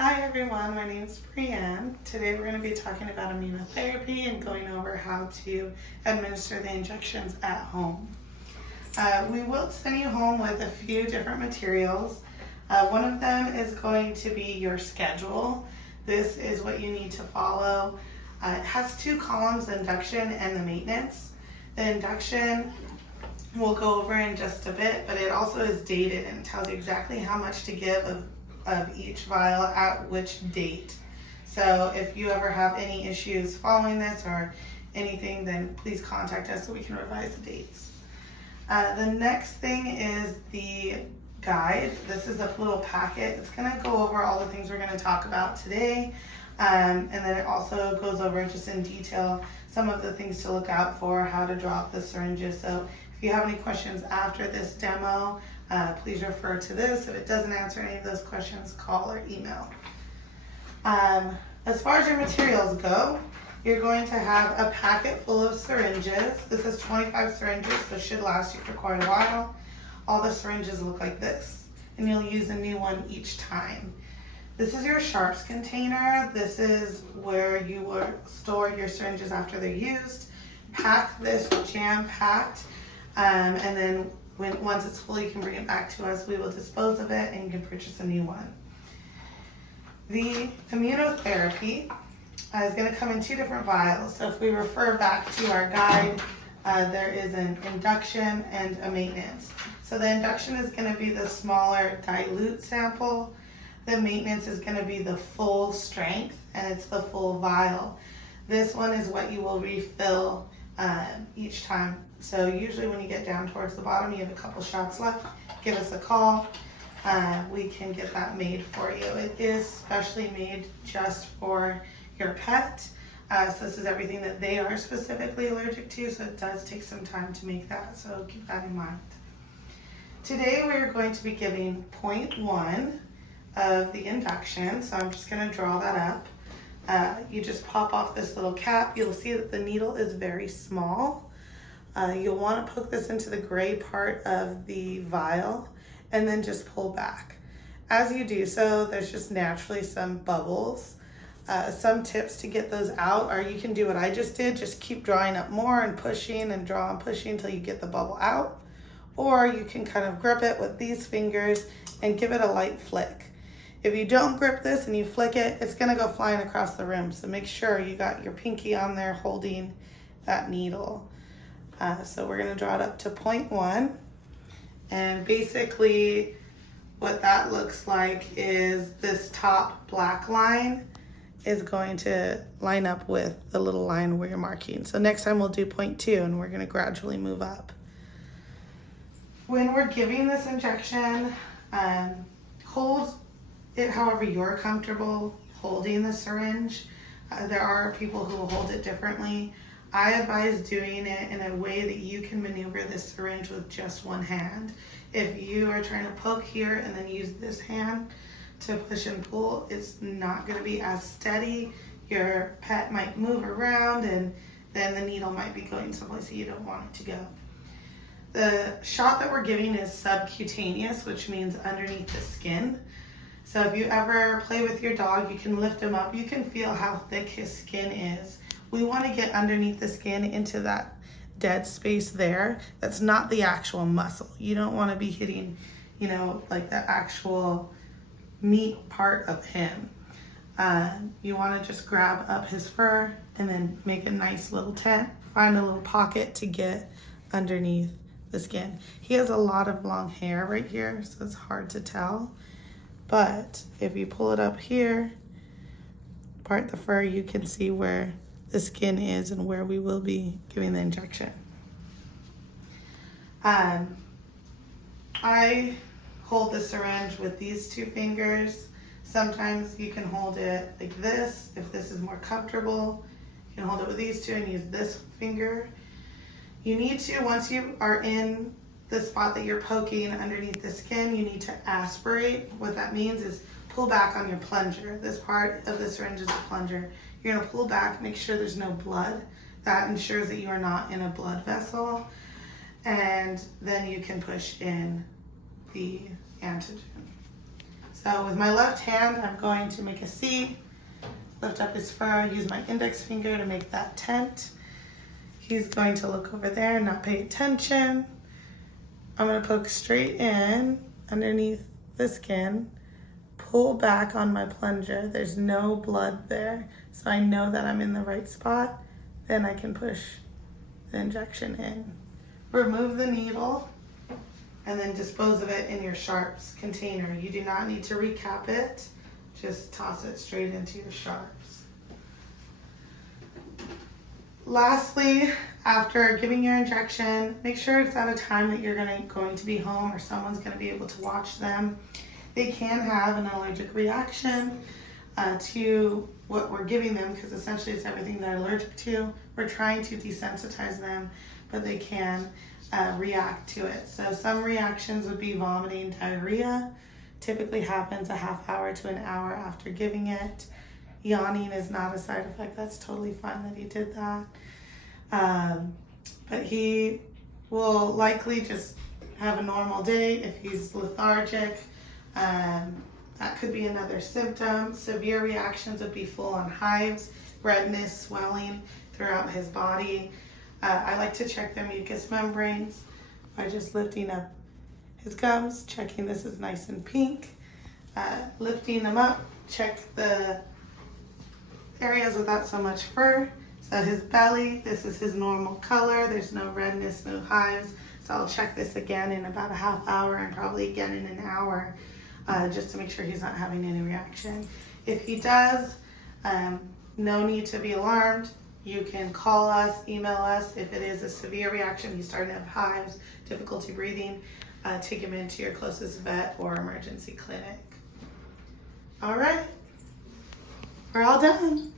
Hi everyone, my name is Brianne. Today we're going to be talking about immunotherapy and going over how to administer the injections at home. We will send you home with a few different materials. One of them is going to be your schedule. This is what you need to follow. It has two columns, the induction and the maintenance. The induction we'll go over in just a bit, but it also is dated and tells you exactly how much to give of each vial at which date. So if you ever have any issues following this or anything, then please contact us so we can revise the dates. The next thing is the guide. This is a little packet. It's going to go over all the things we're going to talk about today. And then it also goes over just in detail some of the things to look out for, how to drop the syringes. So if you have any questions after this demo, please refer to this. If it doesn't answer any of those questions, call or email. As far as your materials go, you're going to have a packet full of syringes. This is 25 syringes, so it should last you for quite a while. All the syringes look like this, and you'll use a new one each time. This is your sharps container. This is where you will store your syringes after they're used. Pack this jam-packed, and then once it's full, you can bring it back to us. We will dispose of it and you can purchase a new one. The immunotherapy is going to come in two different vials. So if we refer back to our guide, there is an induction and a maintenance. So the induction is going to be the smaller dilute sample. The maintenance is going to be the full strength, and it's the full vial. This one is what you will refill each time. So usually when you get down towards the bottom, you have a couple shots left, give us a call. We can get that made for you. It is specially made just for your pet. So this is everything that they are specifically allergic to, so it does take some time to make that, so keep that in mind. Today we're going to be giving 0.1 of the induction, so I'm just going to draw that up. You just pop off this little cap. You'll see that the needle is very small. You'll want to poke this into the gray part of the vial and then just pull back. As you do so, there's just naturally some bubbles. Some tips to get those out are you can do what I just did, just keep drawing up more and pushing and draw and pushing until you get the bubble out. Or you can kind of grip it with these fingers and give it a light flick. If you don't grip this and you flick it, it's going to go flying across the room. So make sure you got your pinky on there holding that needle. So we're going to draw it up to 0.1. And basically what that looks like is this top black line is going to line up with the little line where you're marking. So next time we'll do 0.2 and we're going to gradually move up. When we're giving this injection, hold it however you're comfortable holding the syringe. There are people who will hold it differently. I advise doing it in a way that you can maneuver this syringe with just one hand. If you are trying to poke here and then use this hand to push and pull, it's not going to be as steady. Your pet might move around and then the needle might be going someplace you don't want it to go. The shot that we're giving is subcutaneous, which means underneath the skin. So if you ever play with your dog, you can lift him up. You can feel how thick his skin is. We want to get underneath the skin into that dead space there. That's not the actual muscle. You don't want to be hitting, like the actual meat part of him. You want to just grab up his fur and then make a nice little tent. Find a little pocket to get underneath the skin. He has a lot of long hair right here, so it's hard to tell. But if you pull it up here, part the fur, you can see where the skin is and where we will be giving the injection. I hold the syringe with these two fingers. Sometimes you can hold it like this. If this is more comfortable, you can hold it with these two and use this finger. You need to, once you are in the spot that you're poking underneath the skin, you need to aspirate. What that means is pull back on your plunger. This part of the syringe is a plunger. You're going to pull back, make sure there's no blood. That ensures that you are not in a blood vessel. And then you can push in the antigen. So So with my left hand, I'm going to make a C, lift up his fur, use my index finger to make that tent. He's going to look over there and not pay attention. I'm going to poke straight in underneath the skin, pull back on my plunger. There's no blood there, so I know that I'm in the right spot. Then I can push the injection in. Remove the needle and then dispose of it in your sharps container. You do not need to recap it. Just toss it straight into your sharps. Lastly, after giving your injection, make sure it's at a time that you're going to be home or someone's going to be able to watch them. They can have an allergic reaction to what we're giving them, because essentially it's everything they're allergic to. We're trying to desensitize them, but they can react to it. So some reactions would be vomiting, diarrhea. Typically happens a half hour to an hour after giving it. Yawning is not a side effect. That's totally fine that he did that. But he will likely just have a normal day if he's lethargic. That could be another symptom. Severe reactions would be full-on hives, redness, swelling throughout his body. I like to check their mucous membranes by just lifting up his gums, checking this is nice and pink. Lifting them up, check the areas without so much fur. So his belly, this is his normal color. There's no redness, no hives. So I'll check this again in about a half hour and probably again in an hour, just to make sure he's not having any reaction. If he does, no need to be alarmed. You can call us, email us. If it is a severe reaction, he's starting to have hives, difficulty breathing, take him into your closest vet or emergency clinic. All right, we're all done.